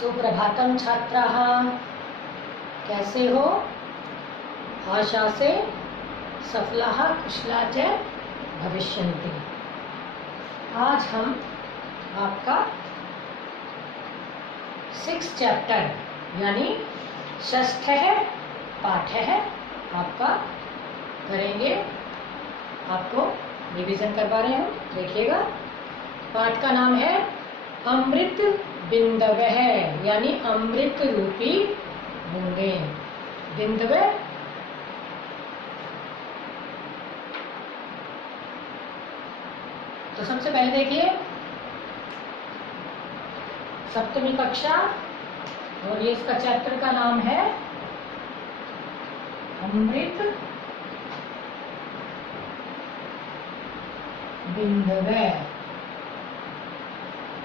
सुप्रभातम छात्राः, कैसे हो? आशा से सफलाः कुशला च भविष्यन्ति। आज हम आपका 6 चैप्टर यानी 6th पाठ है आपका करेंगे। आपको रिवीजन करवा रहे हैं, देखिएगा। पाठ का नाम है अमृत बिंदवः यानी अमृत रूपी बूंदें। बिंदवः तो सबसे पहले देखिए सप्तमी कक्षा और ये इसका चैप्टर का नाम है अमृत बिंदवः,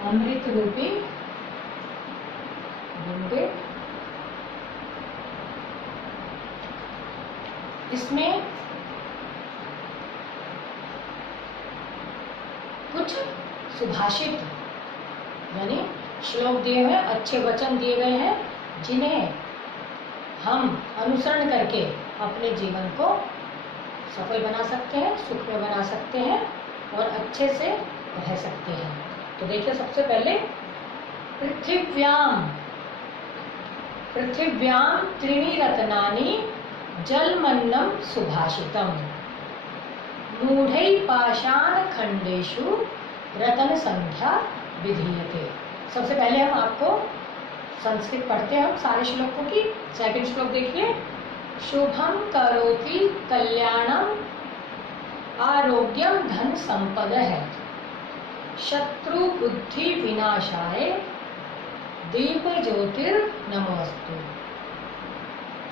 अमृत रूपी बूंदे। इसमें कुछ सुभाषित यानी श्लोक दिए हुए, अच्छे वचन दिए गए हैं जिन्हें हम अनुसरण करके अपने जीवन को सफल बना सकते हैं, सुख में बना सकते हैं और अच्छे से रह सकते हैं। तो देखिए सबसे पहले पृथिव्याम त्रीणि रत्नानि जलमन्नं सुभाषितम् मूढ़ै पाषाण खंडेषु रतन संख्या विधीयते। सबसे पहले हम आपको संस्कृत पढ़ते हैं हम सारे श्लोकों की। सेकंड श्लोक देखिए, शुभम करोति कल्याणम आरोग्यम धन संपदः शत्रु बुद्धि विनाशाय दीप ज्योतिर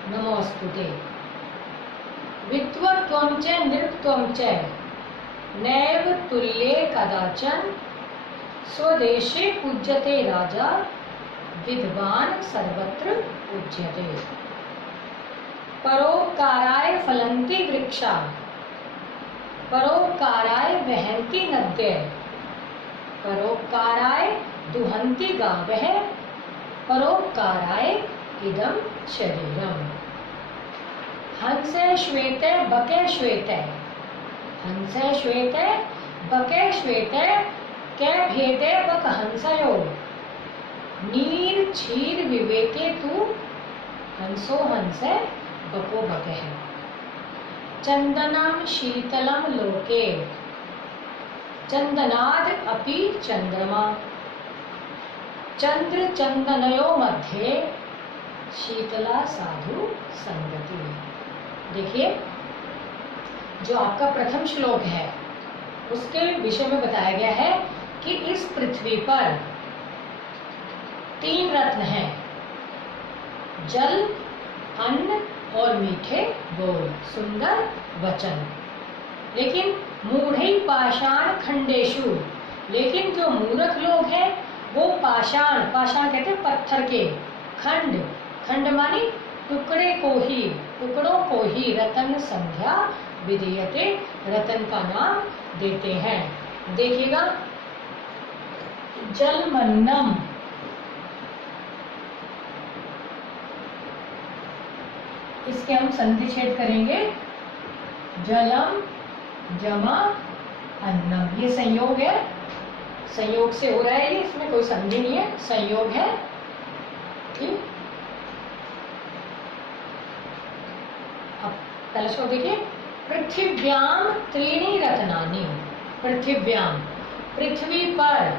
नमोस्तुते। विद्वत्त्वं च नृत्त्वं च नैव तुल्ये कदाचन स्वदेशे पूज्यते राजा विद्वान सर्वत्र पूज्यते। परोपकाराय फलन्ति वृक्षा परोपकाराय वहन्ति नद्यः परोपकाराय दुहन्ति गावः परोपकाराय इदं शरीरम्। हंसे श्वेते बके श्वेते हंसे श्वेते बके श्वेते के भेदे बक हंसयो नीर क्षीर विवेके तु हंसो हंसे बको बकः। चंदनम शीतलम लोके चंदनाद अपि चंद्रमा चंद्र चंदनयो मध्ये शीतला साधु संगति। देखिए जो आपका प्रथम श्लोक है उसके विषय में बताया गया है कि इस पृथ्वी पर 3 रत्न हैं, जल, अन्न और मीठे बोल, सुंदर वचन। लेकिन मूढ़ै पाषाण खंडेषु, लेकिन जो मूर्ख लोग हैं वो पाषाण कहते हैं पत्थर के, खंड मानी टुकड़ों को ही रतन संज्ञा विधीयते, रतन का नाम देते हैं। देखिएगा जलमन्नम, इसके हम संधि छेद करेंगे। जलम जमा अन्नम, ये संयोग है, संयोग से हो रहा है, ये इसमें कोई संधि नहीं है, संयोग है। ठीक, अब पहले श्लोक देखिए, पृथिव्याम त्रीणि रत्नानि। पृथिव्याम पृथ्वी पर,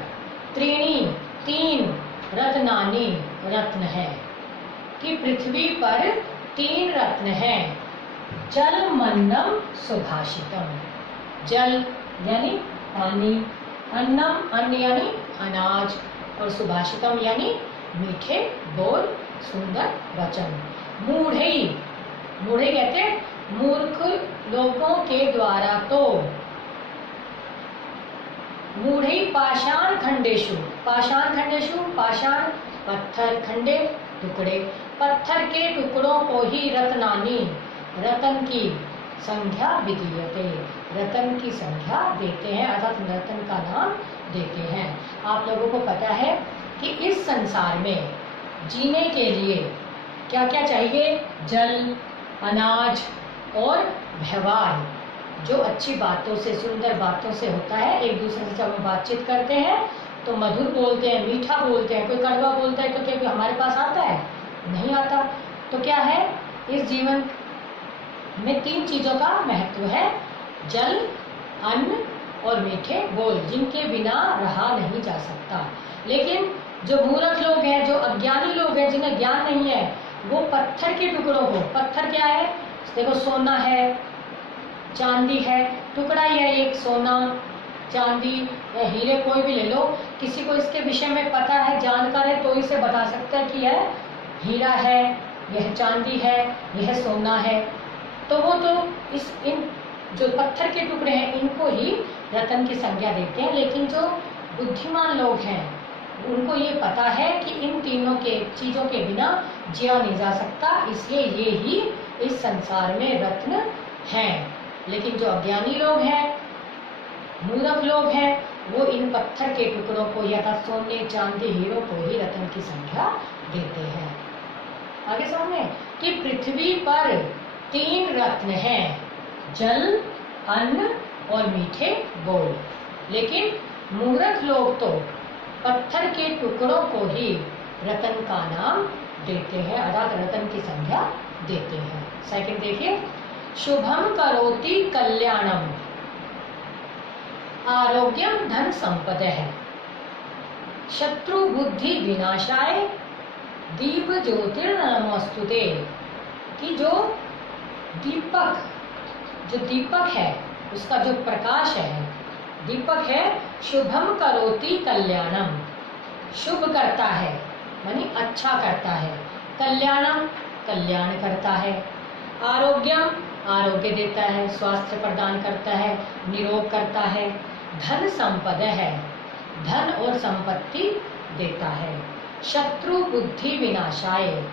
त्रीणि 3 रत्नानि रत्न है कि पृथ्वी पर 3 रत्न हैं। जलमन्नं सुभाषितम, जल यानी पानी, अन्नम अन्न यानी अनाज और सुभाषितम यानी मीठे बोल, सुंदर वचन। मूढ़े कहते हैं मूर्ख लोगों के द्वारा तो। मूढ़ै पाषाण खंडेषु, पाषाण पत्थर, खंडे टुकड़े, पत्थर के टुकड़ों को ही रत्नानि रतन की संख्या विधीयते, रतन की संख्या देते हैं अर्थात रतन का नाम देते हैं। आप लोगों को पता है कि इस संसार में जीने के लिए क्या क्या चाहिए? जल, अनाज और व्यवहार जो अच्छी बातों से, सुंदर बातों से होता है। एक दूसरे से जब हम बातचीत करते हैं तो मधुर बोलते हैं, मीठा बोलते हैं। कोई कड़वा बोलता है तो क्या हमारे पास आता है? नहीं आता। तो क्या है, इस जीवन में 3 चीजों का महत्व है, जल, अन्न और मीठे बोल, जिनके बिना रहा नहीं जा सकता। लेकिन जो मूर्ख लोग हैं, जो अज्ञानी लोग हैं, जिन्हें ज्ञान नहीं है, वो पत्थर के टुकड़ों को, पत्थर क्या है देखो, सोना है, चांदी है, टुकड़ा ही है एक, सोना, चांदी या हीरे, कोई भी ले लो। किसी को इसके विषय में पता है, जानकार है, तो इसे बता सकता है कि यह हीरा है, यह चांदी है, यह सोना है। तो वो तो इन जो पत्थर के टुकड़े हैं इनको ही रत्न की संज्ञा देते हैं। लेकिन जो बुद्धिमान लोग हैं उनको ये पता है कि इन तीनों के चीजों के बिना जिया नहीं जा सकता, इसलिए ये ही इस संसार में रत्न हैं। लेकिन जो अज्ञानी लोग हैं, मूर्ख लोग हैं, वो इन पत्थर के टुकड़ों को या तो सोने, चांदी, हीरो को ही रत्न की संख्या देते हैं। आगे समझे कि पृथ्वी पर 3 रत्न हैं, जल, अन्न और मीठे बोल। लेकिन मूर्ख लोग तो पत्थर के टुकड़ों को ही रत्न का नाम देते हैं, अर्थात रत्न की संख्या देते हैं। सेकंड देखिए, शुभम करोति कल्याणम आरोग्यम धन संपदः शत्रु बुद्धि विनाशाय दीप ज्योतिर्नमोस्तुते। कि जो दीपक है उसका जो प्रकाश है, दीपक है, शुभम करोति कल्याणम, शुभ करता है यानी अच्छा करता है, कल्याणम कल्याण करता है, आरोग्यम आरोग्य देता है, स्वास्थ्य प्रदान करता है, निरोग करता है, धन संपदा है, धन और संपत्ति देता है, शत्रु बुद्धि विनाशाय,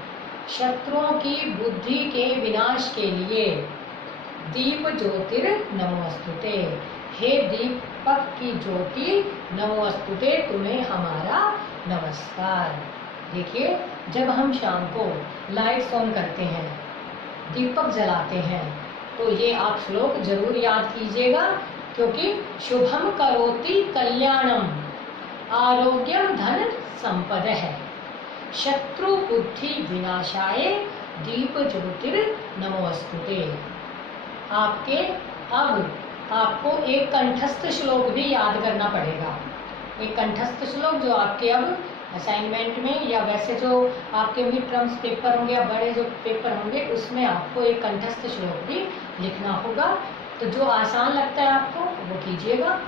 शत्रुओं की बुद्धि के विनाश के लिए, दीप ज्योतिर नमोस्तुते, हे दीपक की ज्योति, नमोस्तुते तुम्हें हमारा नमस्कार। देखिए, जब हम शाम को लाइट्स ऑन करते हैं, दीपक जलाते हैं, तो ये आप श्लोक जरूर याद कीजिएगा, क्योंकि शुभम करोति कल्याणम आरोग्यम धन संपदः शत्रु बुद्धि विनाशाय दीप ज्योतिर नमोस्तुते। आपको एक कंठस्थ श्लोक भी याद करना पड़ेगा। एक कंठस्थ श्लोक जो आपके अब असाइनमेंट में या वैसे जो आपके मिड टर्म्स पेपर होंगे या बड़े जो पेपर होंगे उसमें आपको एक कंठस्थ श्लोक भी लिखना होगा। तो जो आसान लगता है आपको वो कीजिएगा।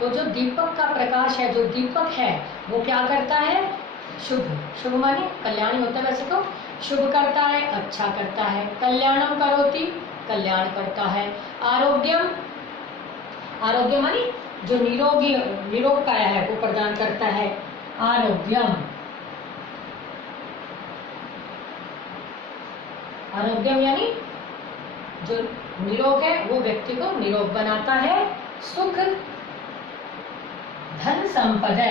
तो जो दीपक का प्रकाश है, जो दीपक है, वो क्या करता है? शुभ माने कल्याण होता है, वैसे तो शुभ करता है, अच्छा करता है। कल्याणम करोति कल्याण करता है। आरोग्य माने जो निरोग काया है वो प्रदान करता है, आरोग्यम यानी जो निरोग है वो व्यक्ति को निरोग बनाता है। सुख धन संपदा,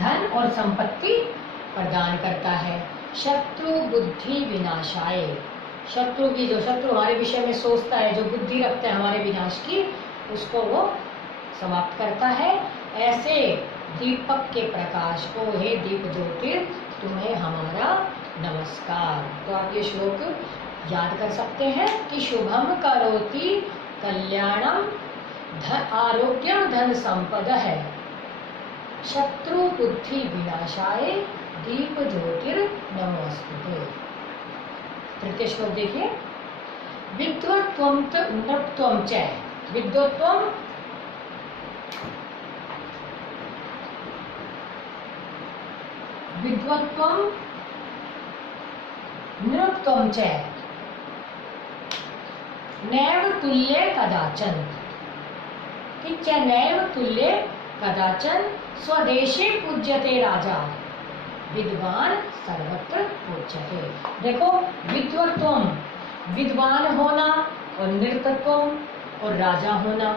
धन और संपत्ति प्रदान करता है। शत्रु बुद्धि विनाशाय, शत्रु हमारे विषय में सोचता है, जो बुद्धि रखता है हमारे विनाश की, उसको वो समाप्त करता है। ऐसे दीपक के प्रकाश को, हे दीप ज्योतिर तुम्हें हमारा नमस्कार। तो आप ये श्लोक याद कर सकते हैं कि शुभम करोति कल्याणम आरोग्यम धन संपदः शत्रु बुद्धि विनाशाय दीप ज्योतिर नमोस्तुते। तृतीय श्लोक देखिए, विद्वत्वं नृत्वं च, विद्वत्वं नृत्वं च नैव तुल्ये कदाचन, कि च नैव तुल्ये कदाचन स्वदेशे पूज्यते राजा विद्वान सर्वत्र पूज्यते। देखो, विद्वत्वम विद्वान होना और नृतत्वम और राजा होना।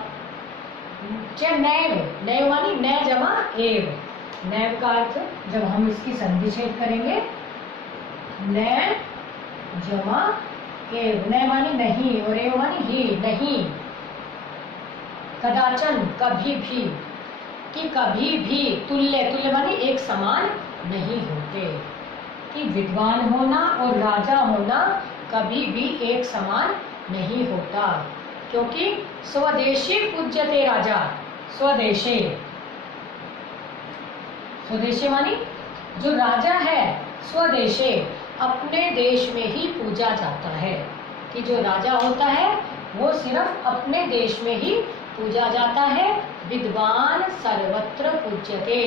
च नैव मानी न जमा एव, नैव का अर्थ जब हम इसकी संधि छेद करेंगे, नै जमा एव, नै मानी नहीं और एव मानी ही, नहीं। कदाचन कभी भी, कि कभी भी, तुल्य, तुल्य मानी एक समान नहीं होते, कि विद्वान होना और राजा होना कभी भी एक समान नहीं होता, क्योंकि स्वदेशी पूज्यते राजा, स्वदेशे, स्वदेशे मानी जो राजा है स्वदेशे, अपने देश में ही पूजा जाता है, कि जो राजा होता है वो सिर्फ अपने देश में ही पूजा जाता है। विद्वान सर्वत्र पूज्यते,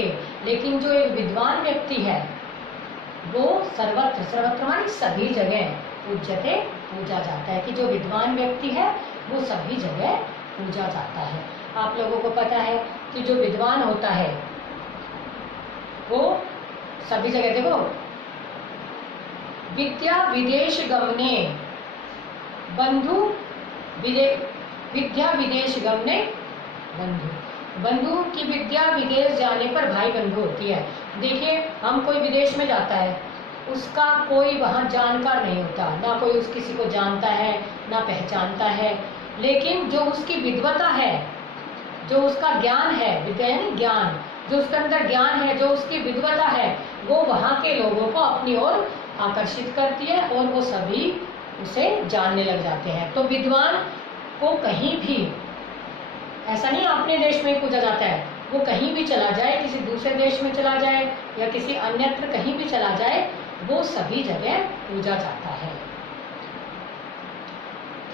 लेकिन जो एक विद्वान व्यक्ति है वो सर्वत्र, सर्वत्र मानी सभी जगह, पूज्यते पूजा जाता है, कि जो विद्वान व्यक्ति है वो सभी जगह पूजा जाता है। आप लोगों को पता है कि जो विद्वान होता है वो सभी जगह, देखो, विद्या विदेश गमने बंधु, विद्या विदेश गमने बंधु, बंधु की विद्या विदेश जाने पर भाई बंधु होती है। देखिए, हम कोई विदेश में जाता है, उसका कोई वहाँ जानकार नहीं होता, ना कोई उस किसी को जानता है ना पहचानता है, लेकिन जो उसकी विद्वता है, जो उसका ज्ञान है, विद्या यानी ज्ञान, जो उसके अंदर ज्ञान है, जो उसकी विद्वता है, वो वहाँ के लोगों को अपनी ओर आकर्षित करती है और वो सभी उसे जानने लग जाते हैं। तो विद्वान को कहीं भी, ऐसा नहीं अपने देश में ही पूजा जाता है, वो कहीं भी चला जाए, किसी दूसरे देश में चला जाए या किसी अन्यत्र कहीं भी चला जाए, वो सभी जगह पूजा जाता है।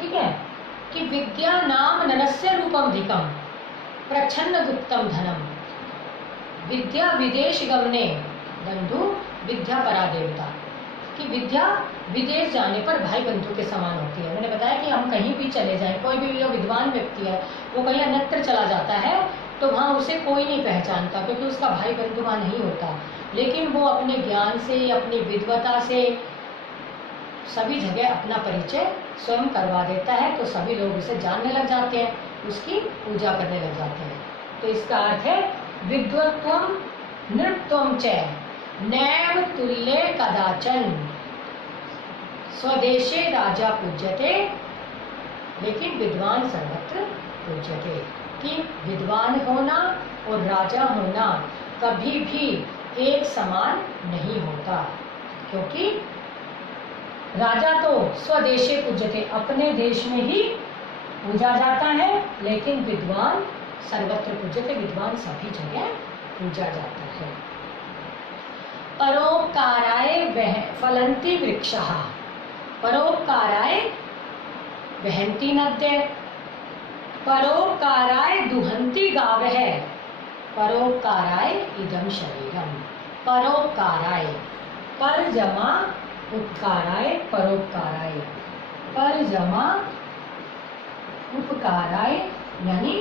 ठीक है, कि विद्या नाम नरस्य रूपम धिकम प्रच्छन्न गुप्तम धनम, विद्या विदेश गमने बंधु विद्या परा देवता, कि विद्या विदेश जाने पर भाई बंधु के समान होती है। मैंने बताया कि हम कहीं भी चले जाएं, कोई भी जो विद्वान व्यक्ति है वो कहीं अन्यत्र चला जाता है तो वहाँ उसे कोई नहीं पहचानता, क्योंकि उसका भाई बंधु वहाँ नहीं होता, लेकिन वो अपने ज्ञान से, अपनी विद्वता से सभी जगह अपना परिचय स्वयं करवा देता है, तो सभी लोग उसे जानने लग जाते हैं, उसकी पूजा करने लग जाते हैं। तो इसका अर्थ है विद्वत्वम नृत्वम च नैव तुल्ये कदाचन, स्वदेशे राजा पूज्यते लेकिन विद्वान सर्वत्र पूज्यते, कि विद्वान होना और राजा होना कभी भी एक समान नहीं होता, क्योंकि राजा तो स्वदेशे पूज्यते, अपने देश में ही पूजा जाता है, लेकिन विद्वान सर्वत्र पूज्यते, विद्वान सभी जगह पूजा जाता है। परोपकाराय फलन्ति वृक्षः, परोपकाराय वहन्ति नद्यः, परोपकाराय दुहन्ति गावः, परोपकाराय इदं शरीरम। परोपकाराय, पर जमा उपकाराय, परोपकाराय, पर जमा उपकाराय यानी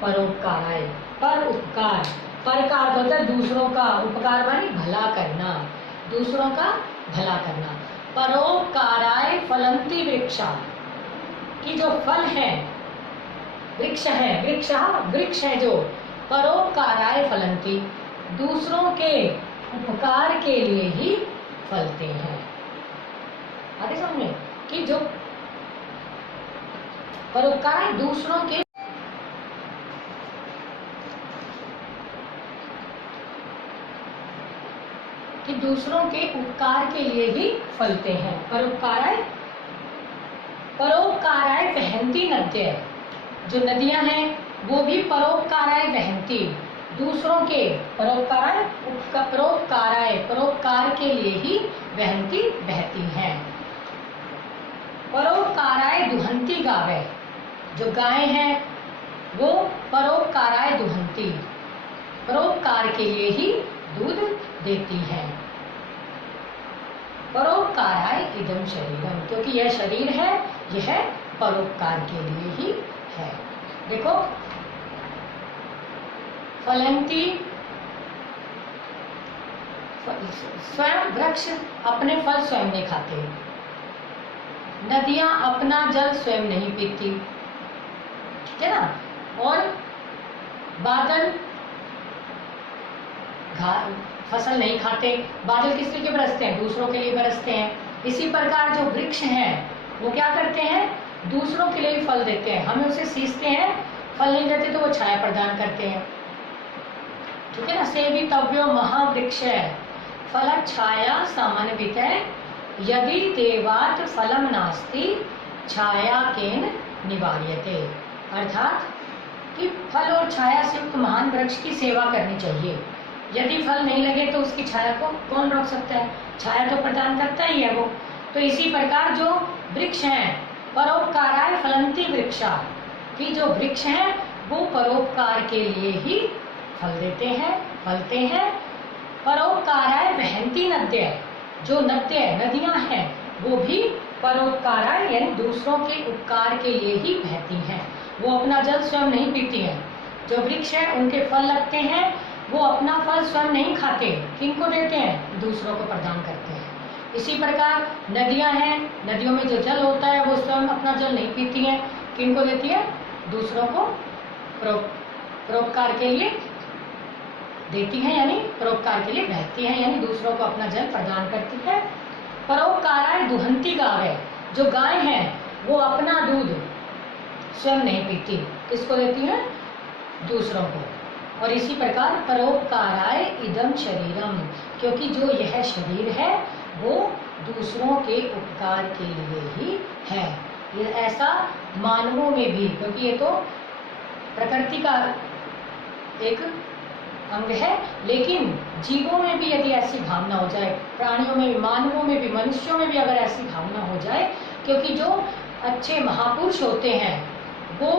परोपकाराय, पर उपकार, पर का अर्थ होता है दूसरों का, उपकार मानी भला करना, दूसरों का भला करना। परोपकाराय फलन्ति वृक्षा, कि जो फल है, वृक्ष है, वृक्ष है जो परोपकाराय फलन्ति, दूसरों के उपकार के लिए ही फलते हैं। आगे समझे कि जो परोपकार दूसरों के, कि दूसरों के उपकार के लिए ही फलते हैं। परोपकाराय, परोपकाराय वहन्ति नद्यः, जो नदियां हैं वो भी परोपकाराय वहन्ति, दूसरों के परोपकाराय, परोपकाराय परोपकार के लिए ही वहन्ति बहती हैं। परोपकाराय दुहन्ति गावः, जो गाय हैं वो परोपकाराय दुहन्ति, परोपकार के लिए ही दूध देती हैं। परोपकाराय इदं शरीरम, क्योंकि यह शरीर है, यह परोपकार के लिए ही है। देखो, फलन्ति, स्वयं वृक्ष अपने फल स्वयं नहीं खाते, नदियां अपना जल स्वयं नहीं पीती, ठीक है ना, और बादल फसल नहीं खाते। बादल किस लिए बरसते हैं? दूसरों के लिए बरसते हैं। इसी प्रकार जो वृक्ष हैं वो क्या करते हैं? दूसरों के लिए फल देते हैं। हमें उसे सींचते हैं, फल नहीं देते तो वो छाया प्रदान करते हैं। ठीक है ना। सेवितव्यो महावृक्ष फल छाया समन्वित यदि देवात फलम नास्ति छाया केन निवार्यते। अर्थात कि फल और छाया से युक्त महान वृक्ष की सेवा करनी चाहिए। यदि फल नहीं लगे तो उसकी छाया को कौन रोक सकता है? छाया तो प्रदान करता ही है वो। तो इसी प्रकार जो वृक्ष हैं परोपकाराय फलंती वृक्षा, कि जो वृक्ष हैं वो परोपकार के लिए ही फल देते हैं, फलते हैं। परोपकाराय वहंती नद्य, जो नदियां हैं वो भी परोपकाराय यानी दूसरों के उपकार के लिए ही बहती हैं। वो अपना जल स्वयं नहीं पीती हैं। जो वृक्ष है उनके फल लगते हैं, वो अपना फल स्वयं नहीं खाते, किनको देते हैं? दूसरों को प्रदान करते हैं। इसी प्रकार नदियां हैं, नदियों में जो जल होता है वो स्वयं अपना जल नहीं पीती हैं, किनको देती है? दूसरों को परोपकार के लिए देती हैं, यानी परोपकार के लिए बहती हैं, यानी दूसरों को अपना जल प्रदान करती है। परोपकाराय दुहंती गाय, जो गाय है वो अपना दूध स्वयं नहीं पीती, किसको देती है? दूसरों को। और इसी प्रकार परोपकाराय इदम शरीरम, क्योंकि जो यह शरीर है वो दूसरों के उपकार के लिए ही है। ये ऐसा मानवों में भी, क्योंकि ये तो प्रकृति का एक अंग है, लेकिन जीवों में भी यदि ऐसी भावना हो जाए, प्राणियों में भी, मानवों में भी, मनुष्यों में भी अगर ऐसी भावना हो जाए, क्योंकि जो अच्छे महापुरुष होते हैं वो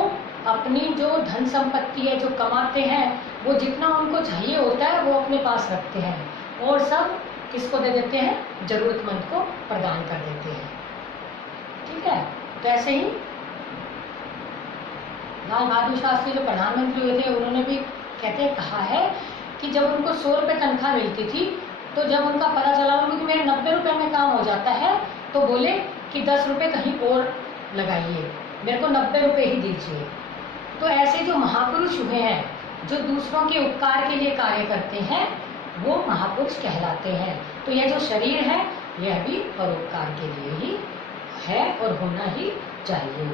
अपनी जो धन संपत्ति है जो कमाते हैं वो जितना उनको चाहिए होता है वो अपने पास रखते हैं और सब किसको दे देते हैं? जरूरतमंद को प्रदान कर देते हैं। ठीक है। तो ऐसे ही लाल बहादुर शास्त्री जो प्रधानमंत्री हुए थे उन्होंने भी कहा है कि जब उनको 100 रुपये तनख्वाह मिलती थी तो जब उनका पता चला कि मेरे 90 रुपये में काम हो जाता है तो बोले कि 10 रुपये कहीं और लगाइए, मेरे को 90 रुपये ही दीजिए। तो ऐसे जो महापुरुष हुए हैं जो दूसरों के उपकार के लिए कार्य करते हैं वो महापुरुष कहलाते हैं। तो यह जो शरीर है यह भी परोपकार के लिए ही है और होना ही चाहिए।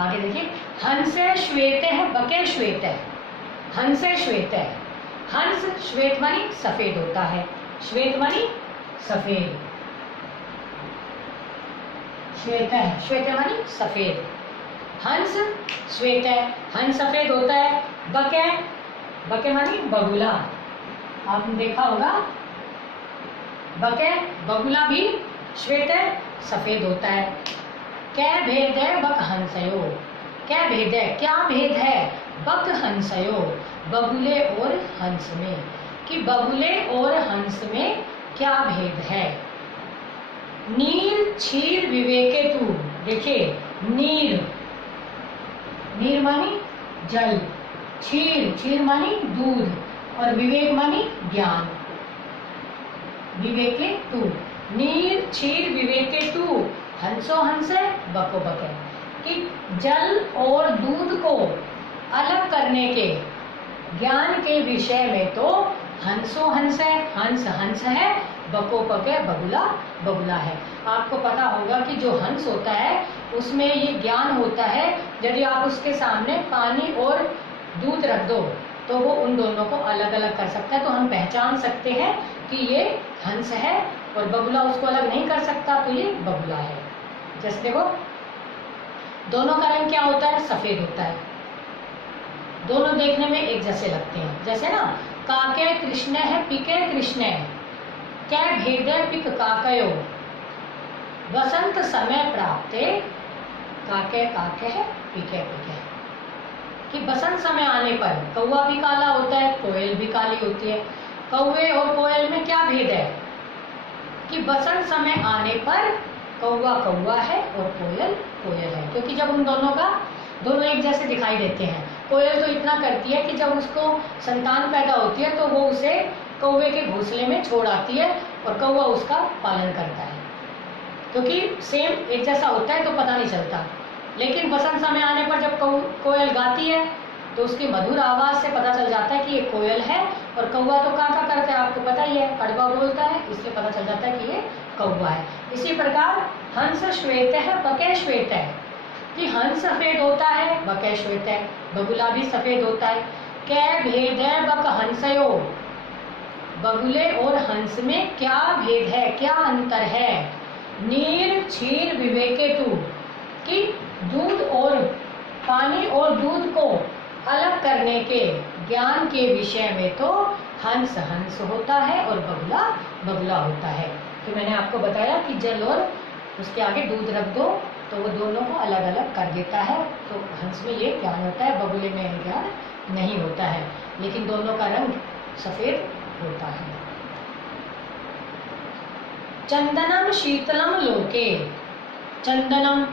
आगे देखिए, हंस श्वेत है बके श्वेत है। हंस श्वेत है, हंस श्वेत मानी सफेद होता है, श्वेत मानी सफेद, श्वेत है, श्वेत मानी सफेद। हंस श्वेत है, हंस सफेद होता है। बके, बके मानी बगुला, आपने देखा होगा बके बगुला भी श्वेत है सफेद होता है। क्या भेद है बक हंसयो, क्या भेद है, क्या भेद है बक हंसयो, बगुले और हंस में, कि बगुले और हंस में क्या भेद है। नीर क्षीर विवेके तू, देखिए नीर, नीर मानी जल, क्षीर, क्षीर मानी दूध और विवेक मानी ज्ञान। विवेके तू, नीर क्षीर विवेके तू, हंसो हंस बको बके, कि जल और दूध को अलग करने के ज्ञान के विषय में तो हंसो हंस है, हंस हंस है, बको बके बगुला बगुला है। आपको पता होगा कि जो हंस होता है उसमें ये ज्ञान होता है, यदि आप उसके सामने पानी और दूध रख दो तो वो उन दोनों को अलग अलग कर सकता है, तो हम पहचान सकते हैं कि ये हंस है, और बगुला उसको अलग नहीं कर सकता तो ये बगुला है। जैसे देखो दोनों का रंग क्या होता है? सफेद होता है, दोनों देखने में एक जैसे लगते हैं। जैसे ना काके कृष्ण है पिके कृष्ण है, क्या भेद है पिक काकयो, वसंत समय प्राप्ते काके काके है पिके पिके, कि बसंत समय आने पर कौवा भी काला होता है, कोयल भी काली होती है। कौवे और कोयल में क्या भेद है? कि बसंत समय आने पर कौवा कौवा है और कोयल कोयल है, क्योंकि जब उन दोनों का दोनों एक जैसे दिखाई देते हैं। कोयल तो इतना करती है कि जब उसको संतान पैदा होती है तो वो उसे कौवे के घोंसले में छोड़ आती है और कौवा उसका पालन करता है, क्योंकि सेम एक जैसा होता है तो पता नहीं चलता। लेकिन बसंत समय आने पर जब कोयल गाती है तो उसकी मधुर आवाज से पता चल जाता है कि ये कोयल है और कौवा तो काका करता है, आपको पता ही है, कड़वा बोलता है, इसलिए पता चल जाता है कि ये कौवा है। इसी प्रकार हंस श्वेत है बकै श्वेत है, कि हंस सफेद होता है बकै श्वेत है, बगुला भी सफेद होता है। कै भेद है बक हंसयो, बगुले और हंस में क्या भेद है, क्या अंतर है। नीर क्षीर विवेके तू, कि दूध और पानी और दूध को अलग करने के ज्ञान के विषय में तो हंस हंस होता है और बगुला बगुला होता है। तो मैंने आपको बताया कि जल और उसके आगे दूध रख दो तो वो दोनों को अलग अलग कर देता है। तो हंस में ये ज्ञान होता है, बगुले में ये ज्ञान नहीं होता है, लेकिन दोनों का रंग सफेद होता है। चंदनम शीतलम लोके, चंदनम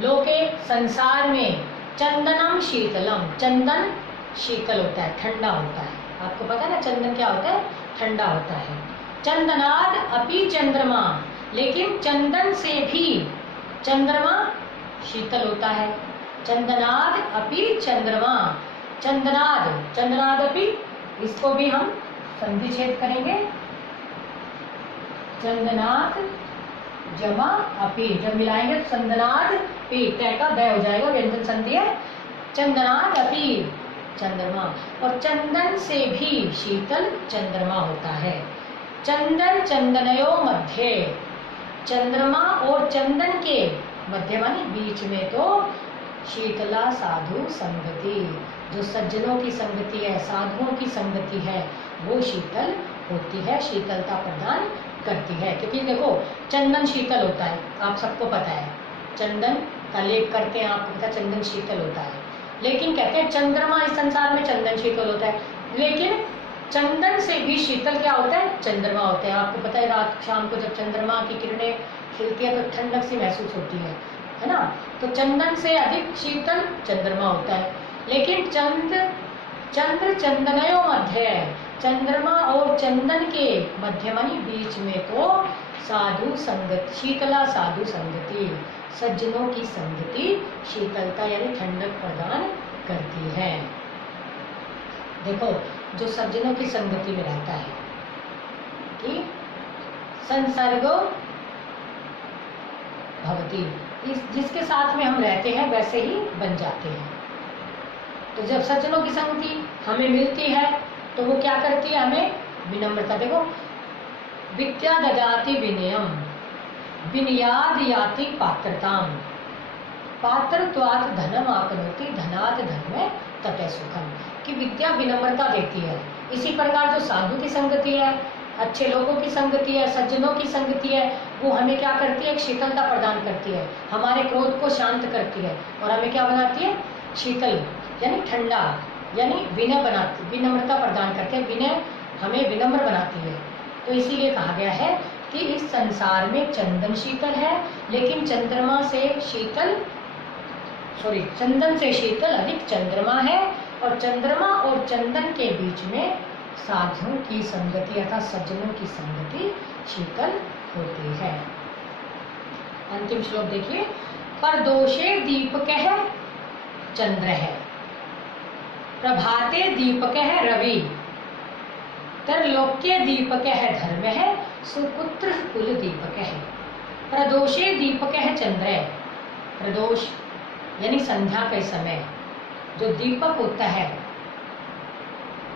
लोके संसार में, चंदनम शीतलम, चंदन शीतल होता है, ठंडा होता है। आपको पता है ना चंदन क्या होता है, ठंडा होता है। चंदनाद अपि चंद्रमा, लेकिन चंदन से भी चंद्रमा शीतल होता है। चंदनाद अपि चंद्रमा, चंदनाद, चंदनाद अपि, इसको भी हम संधि छेद करेंगे। चंदनाद जमा अपि, जब मिलाएंगे तो चंदनाद पी, तय का दय हो जाएगा, व्यंजन संधि है। चंदनाद अपि चंद्रमा, और चंदन से भी शीतल चंद्रमा होता है। चंदन चंदनयो मध्य, चंद्रमा और चंदन के मध्य मानी बीच में तो शीतला साधु संगति, जो सज्जनों की संगति है, साधुओं की संगति है, वो शीतल होती है, शीतलता प्रदान करती है। क्योंकि देखो चंदन शीतल होता है, आप सबको पता है, चंदन का लेप करते हैं, आपको पता है चंदन शीतल होता है। लेकिन कहते हैं चंद्रमा, इस संसार में चंदन शीतल होता है, लेकिन चंदन से भी शीतल क्या होता है, चंद्रमा होता है। आपको पता है रात शाम को जब चंद्रमा की किरणें खिलती है तो ठंडक सी महसूस होती है ना। तो चंदन से अधिक शीतल चंद्रमा होता है। लेकिन चंद्र चंदनयो मध्य, चंद्रमा और चंदन के मध्य मानी बीच में तो साधु संगति, शीतला साधु संगति, सज्जनों की संगति शीतलता यानी ठंडक प्रदान करती है। देखो जो सज्जनों की संगति में रहता है कि संसर्गो भवति, इस जिसके साथ में हम रहते हैं वैसे ही बन जाते हैं। तो जब सज्जनों की संगति हमें मिलती है तो वो क्या करती है, हमें विनम्रता, देखो विद्या ददाति विनयम, विनयाद याति पात्रताम, पात्रत्वात् धनम आपनोति, धनात् धर्मे ततः सुखम, कि विद्या विनम्रता देती है। इसी प्रकार जो साधु की संगति है, अच्छे लोगों की संगति है, सज्जनों की संगति है, वो हमें क्या करती है, एक शीतलता प्रदान करती है, हमारे क्रोध को शांत करती है और हमें क्या बनाती है, शीतल यानी ठंडा, यानी विनय बनाती, विनम्रता प्रदान करके विनय हमें विनम्र बनाती है। तो इसीलिए कहा गया है कि इस संसार में चंदन शीतल है, लेकिन चंद्रमा से शीतल, चंदन से शीतल अधिक चंद्रमा है, और चंद्रमा और चंदन के बीच में साधुओं की संगति अर्थात सज्जनों की संगति शीतल होती है। अंतिम श्लोक देखिए, परदोषे दीपकः चंद्रः, प्रभाते दीपकः रवि, त्रैलोक्ये दीपकः धर्मः, सुपुत्र कुल दीपकः। प्रदोषे दीपकः चंद्रः, प्रदोष यानी संध्या के समय जो दीपक होता है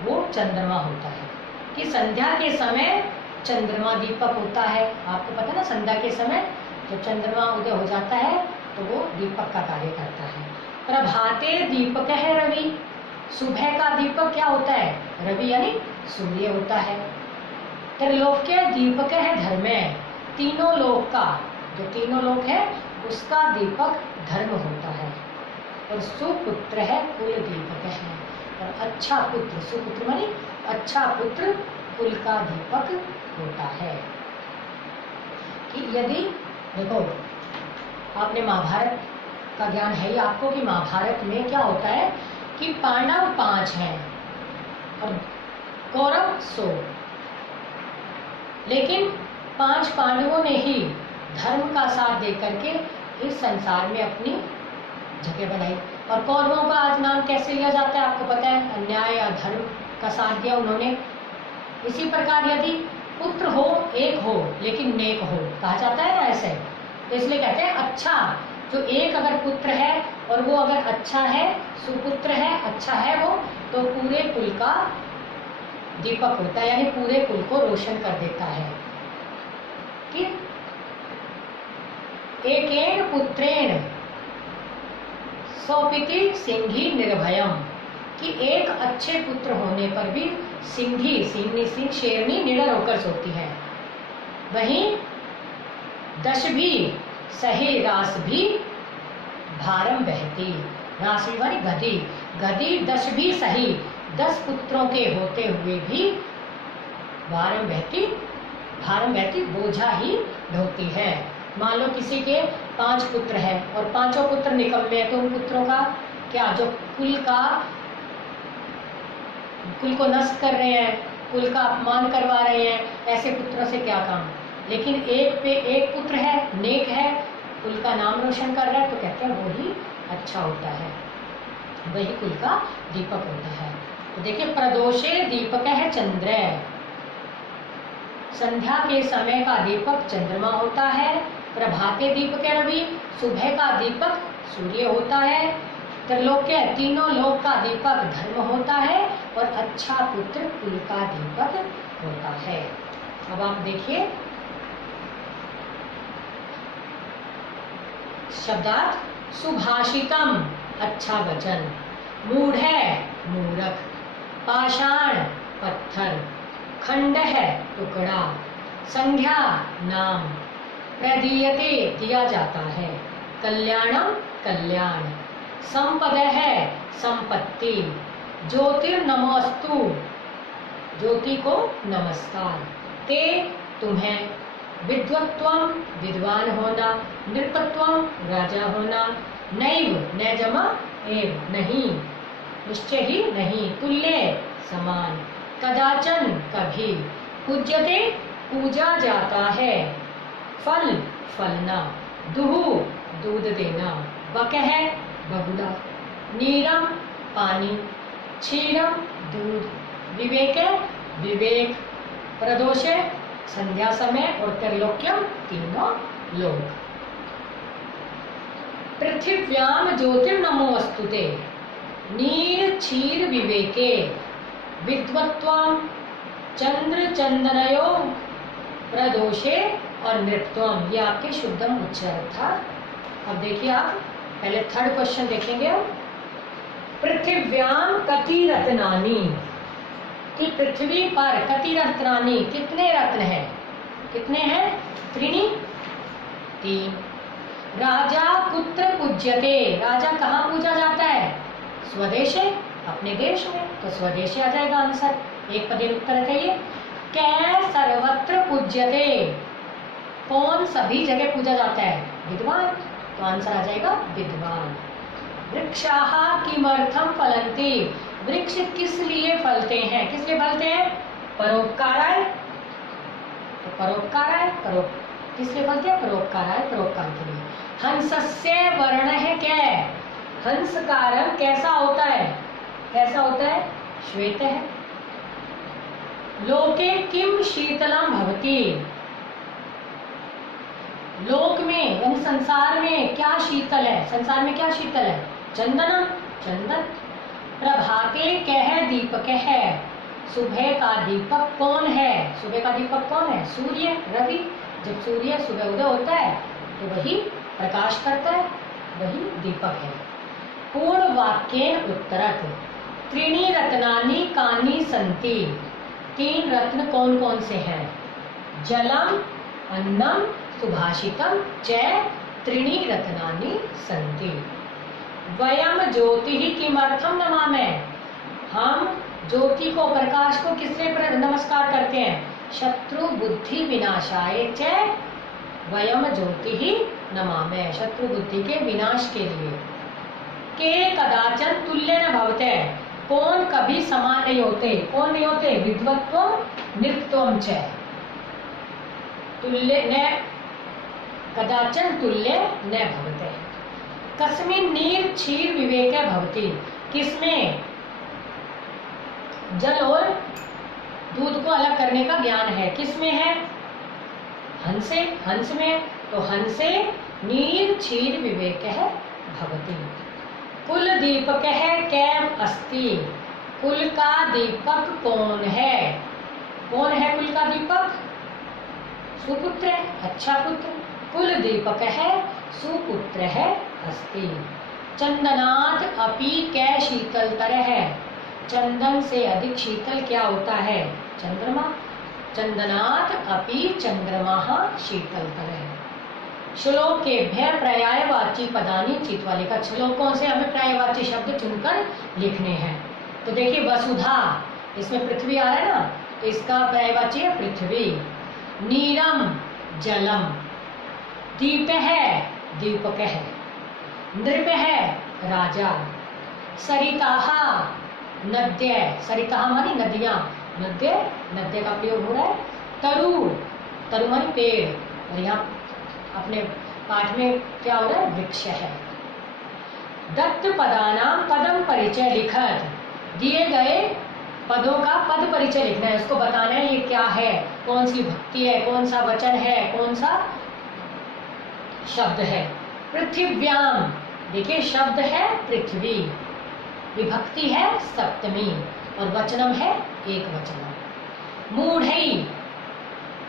वो चंद्रमा होता है, कि संध्या के समय चंद्रमा दीपक होता है। आपको पता है ना, संध्या के समय जब चंद्रमा उदय हो जाता है तो वो दीपक का कार्य करता है। प्रभाते दीपकः रवि, सुबह का दीपक क्या होता है, रवि यानी सूर्य होता है। त्रैलोक्य दीपकः धर्मे, तीनों लोक का, जो तीनों लोक है उसका दीपक धर्म होता है। और सुपुत्र है कुल दीपक है, और अच्छा पुत्र, सुपुत्र मानी अच्छा पुत्र कुल का दीपक होता है। कि यदि देखो आपने महाभारत का ज्ञान है ही आपको, कि महाभारत में क्या होता है कि पांडव 5 हैं और कौरव 100, लेकिन 5 पांडवों ने ही धर्म का साथ दे करके इस संसार में अपनी जगह बनाई। और कौरवों का आज नाम कैसे लिया जाता है आपको पता है, अन्याय अधर्म का साथ दिया उन्होंने। इसी प्रकार यदि पुत्र हो, एक हो लेकिन नेक हो, कहा जाता है ना ऐसे, तो इसलिए कहते हैं अच्छा, जो एक अगर पुत्र है और वो अगर अच्छा है, सुपुत्र है, अच्छा है वो, तो पूरे कुल का दीपक होता है, यानी पूरे कुल को रोशन कर देता है। कि एकेन पुत्रेण सौपिति सिंही निर्भयम, कि एक अच्छे पुत्र होने पर भी सिंही, सिंह शेरनी निडर होकर सोती है। वहीं 10 भी सही रास भी भारम बहती, रास वाली गधी, गधी 10 भी सही, 10 पुत्रों के होते हुए भी भारम बहती बोझा ही ढोती है। मान लो किसी के 5 पुत्र हैं और 5 पुत्र निकम्मे हैं, तो उन पुत्रों का क्या, जो कुल को नष्ट कर रहे हैं, कुल का अपमान करवा रहे हैं, ऐसे पुत्रों से क्या काम। लेकिन एक पुत्र है, नेक है, कुल का नाम रोशन कर रहा है, तो कहते हैं वही अच्छा होता है, वही कुल का दीपक होता है। तो देखिए, प्रदोषे दीपक है चंद्र, संध्या के समय का दीपक चंद्रमा होता है। प्रभाते दीपक है रवि, सुबह का दीपक सूर्य होता है। त्रिलोक्य, तीनों लोक का दीपक धर्म होता है, और अच्छा पुत्र कुल का दीपक होता है। अब आप देखिए शब्दार्थ, सुभाषितम अच्छा वचन, मूढ़ मूर्ख, पाषाण पत्थर, खंड है टुकड़ा, संज्ञा नाम, प्रदीयते दिया जाता है, कल्याणम कल्याण, संपद है संपत्ति, ज्योतिर्नमोस्तु ज्योति को नमस्कार, ते तुम्हें, विद्वत्वम विद्वान होना, नृपत्वम राजा होना, नैव न जमा एव नहीं, निश्चय ही नहीं, तुल्य समान, कदाचन कभी, पूज्यते पूजा जाता है, फल फलना, दुहु दूध देना, बकह बगुला, नीरम पानी, क्षीरम दूध, विवेक विवेक, प्रदोषे संध्या समय, और त्रिलोक्यम तीनों लोक। पृथिव्याम ज्योतिर्नमोस्तुते, नीर क्षीर विवेके, विद्वत्वम चंद्र चंदनयो, प्रदोषे और नृत्वम, ये आपके शुद्धम उच्चारण था। अब देखिए, आप पहले थर्ड क्वेश्चन देखेंगे। पृथिव्याम कति रत्नानि, कि पृथ्वी पर कति रत्नानि कितने रत्न हैं, कितने हैं, त्रीणि 3। राजा कुत्र पूज्यते, राजा कहाँ पूजा जाता है, स्वदेशे अपने देश में, तो स्वदेशी आ जाएगा आंसर, एक पदे उत्तर चाहिए। कै सर्वत्र पूज्यते, कौन सभी जगह पूजा जाता है, विद्वान, तो आंसर आ जाएगा विद्वान। वृक्षाः किमर्थम फलन्ति, वृक्ष किस लिए फलते हैं, किस लिए फलते हैं, परोपकाराय, तो परोपकाराय, किस लिए फलते हैं, परोपकाराय, परोपकार के लिए। हंसस्य वर्ण है क्या, हंस का रंग कैसा होता है, कैसा होता है, श्वेत है। लोके किम शीतलम भवति, लोक में यानी संसार में क्या शीतल है, संसार में क्या शीतल है, चंदनम चंदन। प्रभाते कह दीपक है, सुबह का दीपक कौन है, सुबह का दीपक कौन है, सूर्य रवि, जब सूर्य सुबह उदय होता है तो वही प्रकाश करता है, वही दीपक है। पूर्ण वाक्येन उत्तरत, त्रीणि रत्नानि कानि सन्ति, 3 रत्न कौन कौन से हैं, जलम अन्नम सुभाषितम च त्रीणि रत्नानि सन्ति। वयम ज्योति किमर्थम नमामहे, हम ज्योति को, प्रकाश को किसलिए नमस्कार करते हैं, शत्रु बुद्धि विनाशाय च वयम ज्योति नमामहे, शत्रु बुद्धि के विनाश के लिए। के कदाचन तुल्य न भवते, कौन कभी समान नहीं होते, कौन नहीं होते, विद्वत्वम नृत्वम च, तुल्य न, कदाचन तुल्य न भवते। कस्मिन् नीर क्षीर विवेक भवति, किसमें जल और दूध को अलग करने का ज्ञान है। किस में है? हंसे, हंस में। तो हंसे नीर क्षीर विवेक है भवती। कुल दीपक है कैम अस्ति। कुल का दीपक कौन है? कौन है कुल का दीपक? सुपुत्र, अच्छा पुत्र। कुल दीपक है सुपुत्र है अस्ति। चंदनाथ अपि कै शीतलतर है। चंदन से अधिक शीतल क्या होता है? चंद्रमा। चंदनाथ अपि चंद्रमा शीतलतर है। श्लोकेभ्य पर्यायवाची पदानि चित्वा लिखा। श्लोकों से हमें पर्यायवाची शब्द चुनकर लिखने हैं। तो देखिए वसुधा, इसमें पृथ्वी आ रहा है ना, तो इसका पर्यायवाची है पृथ्वी। नीरम जलम। दीप है दीपक है। नृप है राजा। सरिताः नद्य। सरिताः मानी नदियां। नद्य, नद्य का प्रयोग हो रहा है। तरु, तरु मानी पेड़। और यहाँ अपने पाठ में क्या हो रहा है? वृक्ष है। दत्त पदानाम पदम परिचय लिखत। दिए गए पदों का पद परिचय लिखना है, उसको बताना है ये क्या है, कौन सी भक्ति है, कौन सा वचन है, कौन सा शब्द है। पृथिव्याम, देखिए शब्द है पृथ्वी, विभक्ति है सप्तमी और वचनम है एक वचनम। मूढ़ई,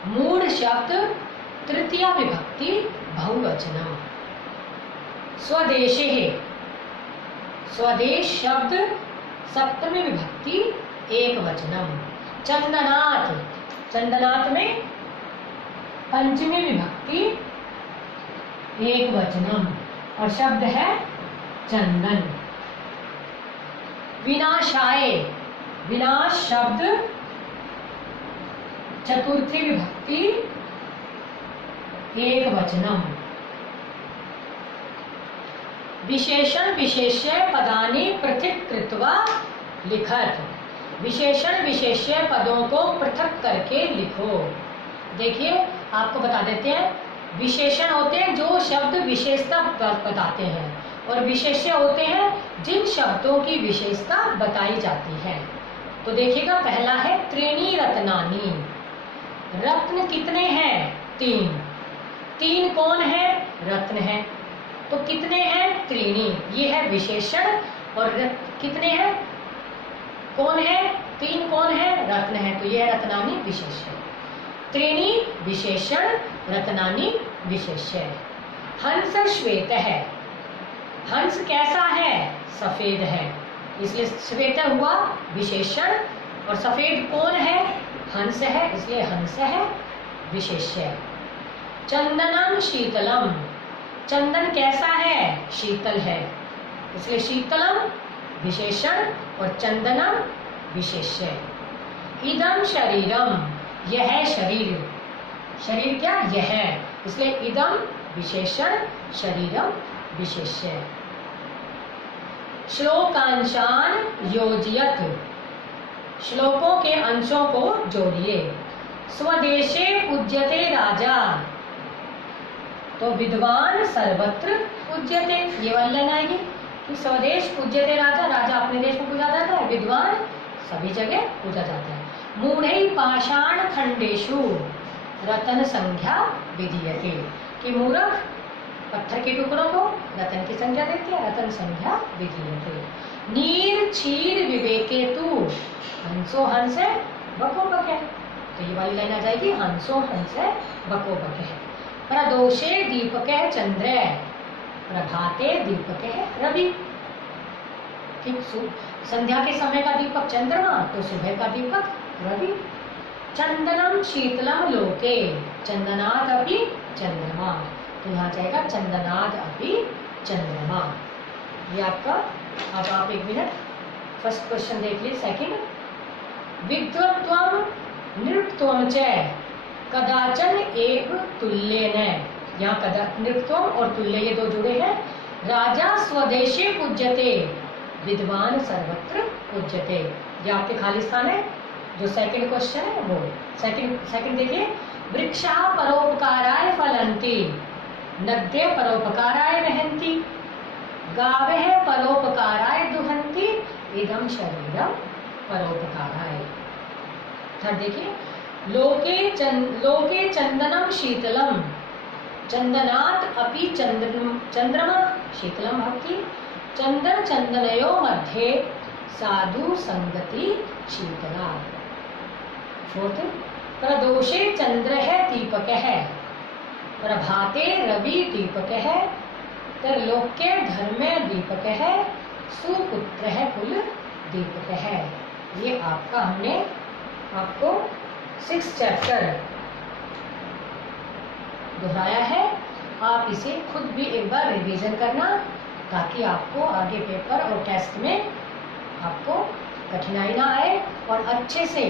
मूढ़ शब्द तृतीया विभक्ति बहुवचनम। स्वदेशे, स्वदेश शब्द सप्तमी विभक्ति एक वचनम। चंदनाथ, चंदनाथ में पंचमी विभक्ति एक वचनम और शब्द है चंदन। विनाशाय, विनाश शब्द चतुर्थी विभक्ति एक वचनम। विशेषण विशेष्य पदानि पृथक कृत्वा लिखत। विशेषण विशेष्य पदों को पृथक करके लिखो। देखिए आपको बता देते हैं, विशेषण होते हैं जो शब्द विशेषता बताते हैं और विशेष्य होते हैं जिन शब्दों की विशेषता बताई जाती है। तो देखिएगा पहला है त्रीणि रत्नानि। रत्न कितने हैं? तीन। तीन कौन है? रत्न है। तो कितने हैं? त्रीणि, ये है विशेषण। और कितने हैं? कौन है? तीन कौन है? रत्न है। तो ये है रत्नानि विशेष्य। त्रीणि विशेषण, रत्नानि विशेष्य। हंस श्वेत है। हंस कैसा है? सफेद है, इसलिए श्वेत हुआ विशेषण। और सफेद कौन है? हंस है, इसलिए हंस है विशेष्य। चंदनम शीतलम, चंदन कैसा है? शीतल है, इसलिए शीतलम विशेषण और चंदनम विशेष्य। इदम शरीरम, यह शरीर। शरीर क्या? यह, इसलिए इदम विशेषण, शरीरम विशेष्य। श्लोकांशान योजयत, श्लोकों के अंशों को जोड़िए। स्वदेशे पूज्यते राजा, तो विद्वान सर्वत्र पूज्यते, ये वाली लाइन आएगी कि स्वदेश पूज्यते राजा, राजा अपने देश में पूजा जाता है, विद्वान सभी जगह पूजा जाता है। मूढ़ै पाषाण खंडेषु रतन संख्या विधीयते, कि मूर्ख पत्थर के टुकड़ों को रतन की संख्या देती है, रतन संख्या विधीयते। नीर क्षीर विवेके तु, हंसो हंस है बकोबक है, तो ये वाली लाइन आ जाएगी हंसो हंस है बकोबक है। प्रदोषे दीपक है चंद्र, प्रभाते दीपक है रवि। ठीक, संध्या के समय का दीपक चंद्रमा, तो सुबह का दीपक रवि। चंदनम शीतलम लोके, चंदनाद अपि चंद्रमा, तो यहाँ जाएगा चंदनाद अपि चंद्रमा। ये आपका, अब आप एक मिनट फर्स्ट क्वेश्चन देख लीजिए। सेकंड, विद्वत्वम नृत्वम च कदाचन एव तुल्येन, यहाँ नृत्वम और तुल्य ये दो जुड़े हैं। राजा स्वदेशे पूज्यते, विद्वान सर्वत्र पूज्यते, ये आपके खाली स्थान है। जो सेकंड क्वेश्चन है वो सेकंड देखिए। वृक्षा परोपकाराय फलन्ति, नद्य परोपकाराय वहन्ति, गावः परोपकाराय दुहन्ति, इदं शरीरम परोपकाराय। थर्ड देखिए, लोके चंदनम शीतलम चंदनात् अपि चंद्रमा शीतलम भवति चंदन चंदनयो मध्ये साधु संगति शीतला। फोर्थ, प्रदोषे चंद्रः दीपकः प्रभाते रवि दीपकः त्रैलोक्ये धर्मे दीपकः सुपुत्रः कुल दीपकः। ये आपका हमने आपको 6 चैप्टर दोहराया है। आप इसे खुद भी एक बार रिवीजन करना ताकि आपको आगे पेपर और टेस्ट में आपको कठिनाई ना आए और अच्छे से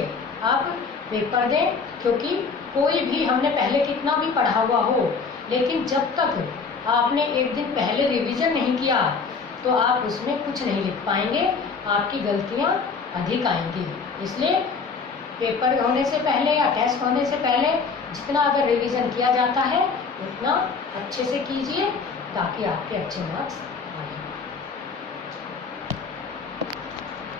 आप पेपर दें। क्योंकि कोई भी हमने पहले कितना भी पढ़ा हुआ हो, लेकिन जब तक आपने एक दिन पहले रिवीजन नहीं किया तो आप उसमें कुछ नहीं लिख पाएंगे, आपकी गलतियां अधिक आएंगी। इसलिए पेपर होने से पहले या टेस्ट होने से पहले जितना अगर रिवीजन किया जाता है उतना अच्छे से कीजिए ताकि आपके अच्छे मार्क्स आए।